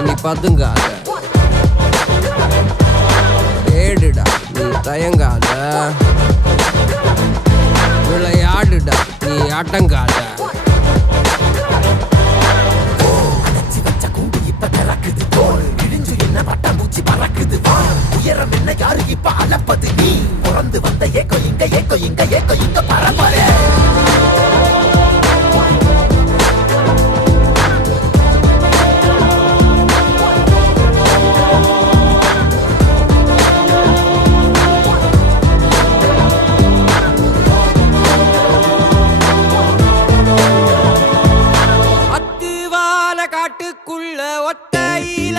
இனி பதுங்காத, ஏடுடா நீ தயங்காத, விளையாடுடா நீ அடங்காத. உயரம் என்ன யாரு இப்ப அளப்பது நீ பிறந்து வந்த ஏக்கோ இங்க ஏக்கோ இங்க ஏக்கோ இங்க பரம்பரை. அத்துவால காட்டுக்குள்ள ஒத்தையில